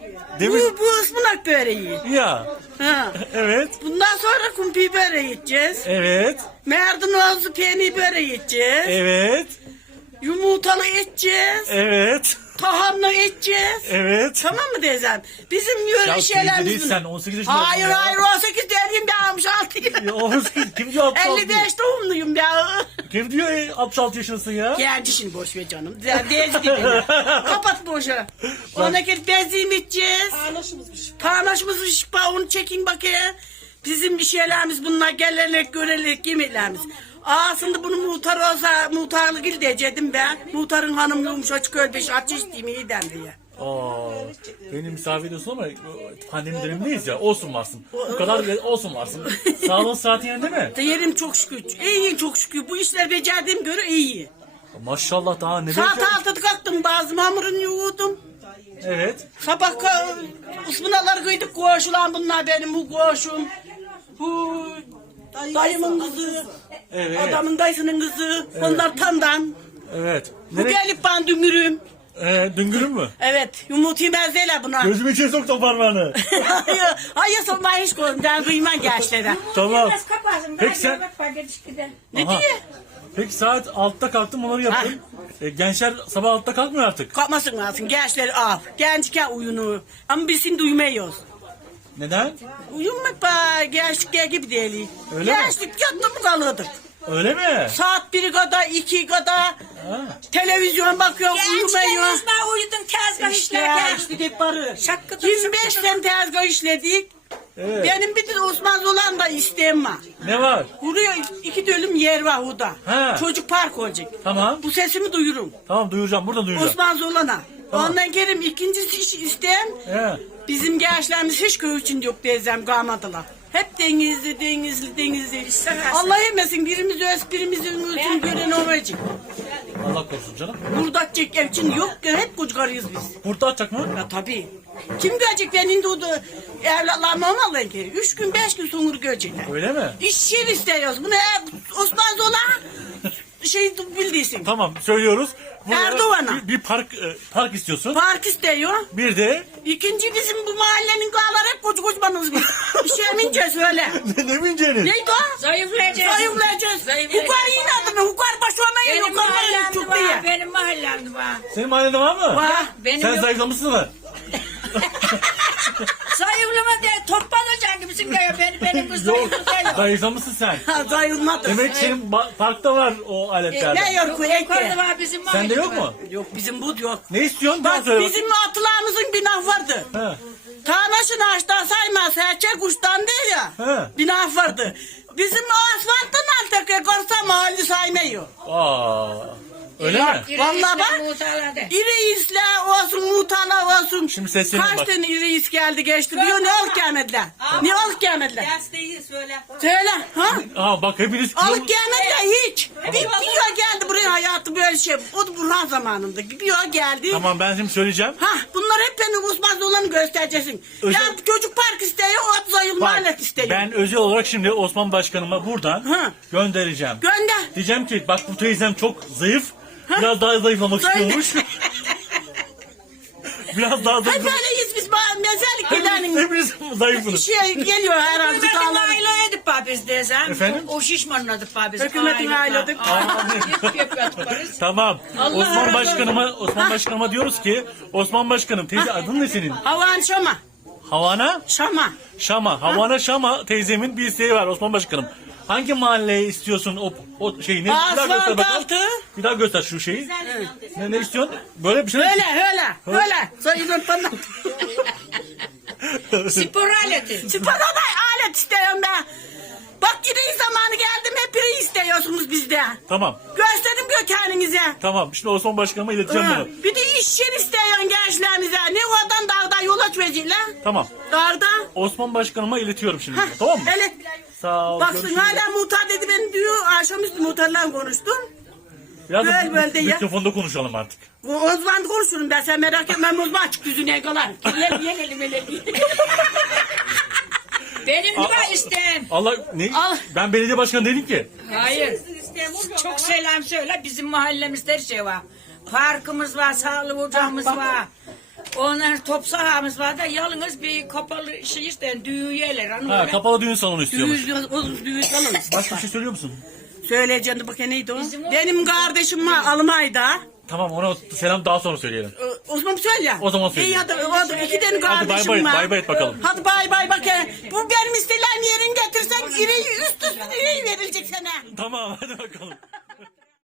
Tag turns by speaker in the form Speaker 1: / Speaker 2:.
Speaker 1: Bu ıspanak böreği.
Speaker 2: Ya.
Speaker 1: Ha.
Speaker 2: Evet.
Speaker 1: Bundan sonra kumpi böreği yiyeceğiz.
Speaker 2: Evet.
Speaker 1: Merdinozlu peynir böreği yiyeceğiz.
Speaker 2: Evet.
Speaker 1: Yumurtalı içeceğiz.
Speaker 2: Evet.
Speaker 1: Tahanlı içeceğiz.
Speaker 2: Evet.
Speaker 1: Tamam mı teyzem? Bizim yöre
Speaker 2: Ya
Speaker 1: şeylerimiz
Speaker 2: değil, sen 18 yaşındasın.
Speaker 1: Hayır
Speaker 2: ya.
Speaker 1: hayır 18 değilim ben 66'yım.
Speaker 2: Ya 18 kim diyor 66?
Speaker 1: 55 doğumluyum ya.
Speaker 2: Kim diyor 66 yaşındasın ya?
Speaker 1: Geldi şimdi boş ver canım. Değici gibi. Kapat boşa. Ona gidip benziğimi içeceğiz. Paylaşmışmış. Onu çekin bakayım. Bizim bir şeylerimiz bunlar. Gelenek, görenek, yemeklerimiz. Aslında bunu muhtar olsa muhtarlık il diyecektim ben. Muhtarın hanım yumuşacık ölbeş aç içtiğimi iyi dendi ya.
Speaker 2: Aa, beni misafir ediyorsun ama pandemi dönemindeyiz ya. Olsun varsın. Bu kadar olsun varsın. Sağlığın saatin yerinde mi?
Speaker 1: Yerim çok şükür. İyi çok şükür. Bu işler becerdiğim göre iyi.
Speaker 2: Maşallah daha ne
Speaker 1: Saat
Speaker 2: bekliyorsun?
Speaker 1: 6'da kalktım. Bazı hamurunu yoğurdum.
Speaker 2: Evet.
Speaker 1: Sabah ısmınalar kıydık koğuşulan bunlar benim bu koğuşum. Bu dayımın kızı.
Speaker 2: Evet.
Speaker 1: Adamın dayısının kızı. Onlar tandan.
Speaker 2: Evet.
Speaker 1: Bu gelip ben dümürüm.
Speaker 2: Düngürün mü?
Speaker 1: Evet yumurta yemezler buna.
Speaker 2: Gözümün içine soktum parmağını.
Speaker 1: hayır sormayı hiç koydum. Ben duymam gençlere.
Speaker 2: Tamam.
Speaker 3: Kapatın.
Speaker 2: Peki sen...
Speaker 1: Ne
Speaker 2: Aha.
Speaker 1: diye?
Speaker 2: Peki saat 6'da kalktım onları yaptım. Gençler sabah 6'da kalkmıyor artık.
Speaker 1: Kalkmasın lazım. Gençler av. Gençken uyunu. Ama biz şimdi uyumuyoruz.
Speaker 2: Neden?
Speaker 1: Uyumak ba gençlik gibi değil.
Speaker 2: Öyle mi?
Speaker 1: Gençlik yattı mı kalırdık.
Speaker 2: Öyle mi?
Speaker 1: Saat 1 kadar 2 kadar
Speaker 2: Ha.
Speaker 1: televizyon bakıyorum uyumuyor.
Speaker 3: Gençken uyudun tezgah işlerken.
Speaker 1: İşte hep barı.
Speaker 3: Şakkıdı
Speaker 1: 25 sene tezgah işledik.
Speaker 2: Evet.
Speaker 1: Benim bir de Osman Zolan da isteğim var.
Speaker 2: Ne var?
Speaker 1: Buraya 2 dönüm yer var orada.
Speaker 2: Ha.
Speaker 1: Çocuk park olacak.
Speaker 2: Tamam.
Speaker 1: Bu sesimi duyurum.
Speaker 2: Tamam duyuracağım. Burada duyuracağım.
Speaker 1: Osman Zolan'a.
Speaker 2: Tamam.
Speaker 1: Ondan gelim ikincisi iş isteyen
Speaker 2: He.
Speaker 1: bizim gençlerimiz hiç köy için yok diyeceğim kalmadılar. Hep denizli. Allah yemesin birimiz öz birimiz ölsün gören olacak.
Speaker 2: Allah korusun canım.
Speaker 1: Burada çek ev için yok ki hep koçkarıyız biz.
Speaker 2: Burada atacak mı?
Speaker 1: Ya tabii. Kim görecek benim de o da evlatlarımı almalı geri. 3 gün 5 gün sonra görecekler.
Speaker 2: Öyle mi?
Speaker 1: İş yer istiyoruz. Bunu Osman Zola şey bildiysin.
Speaker 2: Tamam söylüyoruz. Buraya
Speaker 1: Erdoğan'a.
Speaker 2: bir park istiyorsun.
Speaker 1: Park istiyor.
Speaker 2: Bir de
Speaker 1: İkinci bizim bu mahallenin kağları hep kocamanız biz. İşemince söyle.
Speaker 2: ne bineceğiniz?
Speaker 1: Neydi o?
Speaker 3: Zayıflayacağız.
Speaker 1: Zayıflayacağız.
Speaker 3: Zayıflayacağız.
Speaker 1: Hukar iyi adı mı? Hukar başlamayın.
Speaker 3: Benim
Speaker 1: Hukar
Speaker 3: mahallemde
Speaker 1: çok
Speaker 3: var.
Speaker 1: iyi.
Speaker 3: Benim mahallemde var.
Speaker 2: Senin mahallede var mı?
Speaker 1: Var.
Speaker 3: Benim
Speaker 2: Sen
Speaker 3: yok.
Speaker 2: zayıflamışsın mı?
Speaker 3: Zayıflama diye toplanacak gibisin ya. Benim kız
Speaker 2: Yok.
Speaker 3: zayıflıkta yok.
Speaker 2: Zayıflamışsın sen.
Speaker 1: Ha, zayılmadı.
Speaker 2: Demek senin parkta var o aletlerden.
Speaker 1: Ne yok bu
Speaker 3: Yukarıda
Speaker 1: eke?
Speaker 3: var bizim mahallede.
Speaker 2: Sende yok mu?
Speaker 1: Yok bizim bu yok.
Speaker 2: Ne istiyorsun? Bana
Speaker 1: Bak
Speaker 2: söyle
Speaker 1: bizim atılarımızın bina vardı.
Speaker 2: bakayım.
Speaker 1: Tanaşın ağaçtan saymaz. Herçek uçtan değil ya.
Speaker 2: He.
Speaker 1: Bina vardı. Bizim asfalttan alttaki korsa mahalli saymıyor.
Speaker 2: He. Aa. Öyle mi?
Speaker 1: Vallahi bak.
Speaker 3: Muhtarladı.
Speaker 1: İri isler olsun, mutala olsun.
Speaker 2: Şimdi seslenin
Speaker 1: Kaç
Speaker 2: bak.
Speaker 1: tane iri is geldi geçti diyor ne alıp gelmediler. Ne alıp gelmediler?
Speaker 3: Gazeteyi söyle.
Speaker 1: Söyle ha?
Speaker 2: Aa bak hepiniz
Speaker 1: Alıp gelmediler hiç. Bir yol geldi buraya hayatı böyle şey. O da Burhan zamanında. Bir yol geldi.
Speaker 2: Tamam ben şimdi söyleyeceğim.
Speaker 1: Ha bunlar hep benim Osman Zolan'ı göstereceksin.
Speaker 2: Özel-
Speaker 1: Ya çocuk park istiyor, o at zayılma
Speaker 2: Bak,
Speaker 1: alet istiyor.
Speaker 2: ben özel olarak şimdi Osman Başkanıma buradan
Speaker 1: Hı.
Speaker 2: göndereceğim.
Speaker 1: Gönder.
Speaker 2: Diyeceğim ki bak bu teyzem çok zayıf. Biraz daha zayıflamak istiyormuş. Biraz daha
Speaker 1: Hep
Speaker 2: zayıf.
Speaker 1: böyleyiz biz mezellik gidenin.
Speaker 2: Hepiniz zayıfsınız.
Speaker 1: Şey geliyor herhalde
Speaker 3: Hükümetin
Speaker 1: dağlar.
Speaker 3: aile edip bak biz desem.
Speaker 2: Efendim?
Speaker 3: O şişmanın adı bak biz.
Speaker 1: Hükümetin aile edip.
Speaker 2: Tamam.
Speaker 3: Allah
Speaker 2: Osman
Speaker 3: razı
Speaker 2: Başkanıma diyoruz ki Osman Başkanım teyze adın ne senin?
Speaker 1: Havan Şama.
Speaker 2: Havana
Speaker 1: Şama.
Speaker 2: Şama. Havana Şama teyzemin bir isteği var Osman Başkanım. Hangi mahalleye istiyorsun o şeyi? Bir daha göster
Speaker 1: Asfalt
Speaker 2: bakalım.
Speaker 1: altı.
Speaker 2: Bir daha göster şu şeyi. Ne istiyorsun? Böyle bir şey.
Speaker 1: Öyle. Sayılır bana.
Speaker 3: Spor aleti.
Speaker 1: Spor alet istiyorum ben. Bak yine zamanı geldim hep biri istiyorsunuz bizden.
Speaker 2: Tamam.
Speaker 1: Gösterin gör kendinize.
Speaker 2: Tamam. Şimdi Osman Başkanıma ileteceğim bunu.
Speaker 1: Bir de iş yer isteyen gençlerimize. Ne oradan dağda yola çözüyorlar.
Speaker 2: Tamam.
Speaker 1: Dağda.
Speaker 2: Osman Başkanıma iletiyorum şimdi. Tamam mı?
Speaker 1: Evet.
Speaker 2: Sağ ol.
Speaker 1: Baksın
Speaker 2: görüşürüz.
Speaker 1: hala muhtar dedi ben diyor. Akşamüstü muhtarla konuştum.
Speaker 2: Biraz da
Speaker 1: böyle ya.
Speaker 2: mikrofonda konuşalım artık.
Speaker 1: O zaman konuşurum ben sen merak etme. Ben o zaman açık yüzüne kalar. Gelelim.
Speaker 3: Benim de var istem.
Speaker 2: Allah ne?
Speaker 1: Al.
Speaker 2: Ben belediye başkanı değilim ki.
Speaker 3: Hayır. Çok selam söyle. Bizim mahallemizde her şey var. Parkımız var, sağlık ocağımız var. Onlar top sahamız var da yalnız bir kapalı şey işte düğün yerler. Hani
Speaker 2: Ha,
Speaker 3: öyle.
Speaker 2: kapalı düğün salonu istiyormuş.
Speaker 1: Düğün salonu.
Speaker 2: Başka bir şey söylüyor musun?
Speaker 1: Söyleyeceğim bakayım neydi o?
Speaker 3: Bizim o-
Speaker 1: Benim kardeşim var Almanya'da.
Speaker 2: Tamam, ona selam daha sonra söyleyelim.
Speaker 1: O zaman söyle.
Speaker 2: O zaman söyle.
Speaker 1: İyi hadi iki tane
Speaker 2: Hadi bay
Speaker 1: kardeşim
Speaker 2: bay et,
Speaker 1: var.
Speaker 2: bay bay et bakalım.
Speaker 1: Hadi bay bay bakayım. Bu benim istediğim yerin getirsen üst üste verilecek sana.
Speaker 2: Tamam, hadi bakalım.